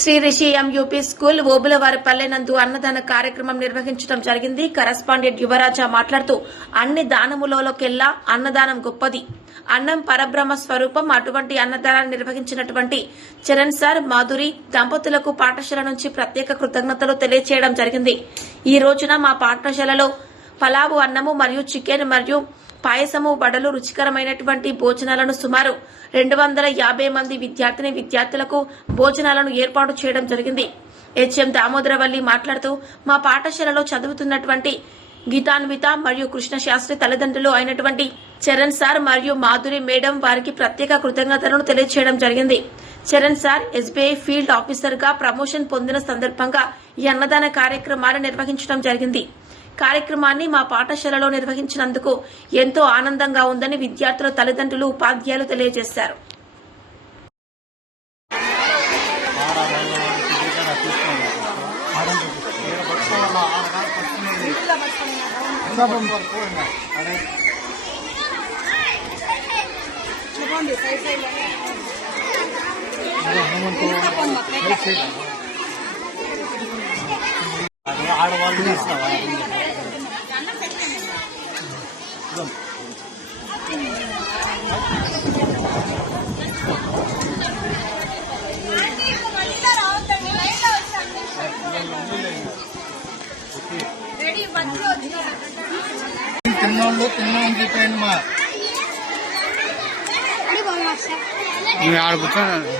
Shri Rishi ఎంయూపీ school Obulavaripalle నందు అన్నదాన కార్యక్రమం నిర్వహించడం జరిగింది. కరస్పాండెంట్ యువరాజ మాట్లాడుతూ అన్ని దానములలోకెల్లా అన్నదానం గొప్పది, అన్నం పరబ్రహ్మ స్వరూపం. అటువంటి అన్నదానాన్ని నిర్వహించినటువంటి చరణ్ సార్, మాధురి దంపతులకు పాఠశాల నుంచి ప్రత్యేక కృతజ్ఞతలు తెలియజేయడం జరిగింది. ఈ రోజున మా పాఠశాలలో పలావు అన్నము మరియు చికెన్ మరియు పాయసము, వడలు, రుచికరమైనటువంటి భోజనాలను సుమారు 250 మంది విద్యార్థులకు భోజనాలను ఏర్పాటు చేయడం జరిగింది. హెచ్ఎం దామోదరవల్లి మాట్లాడుతూ మా పాఠశాలలో చదువుతున్నటువంటి గీతాన్విత మరియు కృష్ణశాస్త్రి తల్లిదండ్రులు అయినటువంటి చరణ్ సార్ మరియు మాధురి మేడం వారికి ప్రత్యేక కృతజ్ఞతలను తెలియజేయడం జరిగింది. Charan sir SBI field officer గా ప్రమోషన్ పొందిన సందర్భంగా ఈ అన్నదాన కార్యక్రమాన్ని నిర్వహించడం జరిగింది. కార్యక్రమాన్ని మా పాఠశాలలో నిర్వహించినందుకు ఎంతో ఆనందంగా ఉందని విద్యార్థుల తల్లిదండ్రులు, ఉపాధ్యాయులు తెలియజేశారు. తిన్నాను చెప్పండి మా ఆడ కూర్చోండి.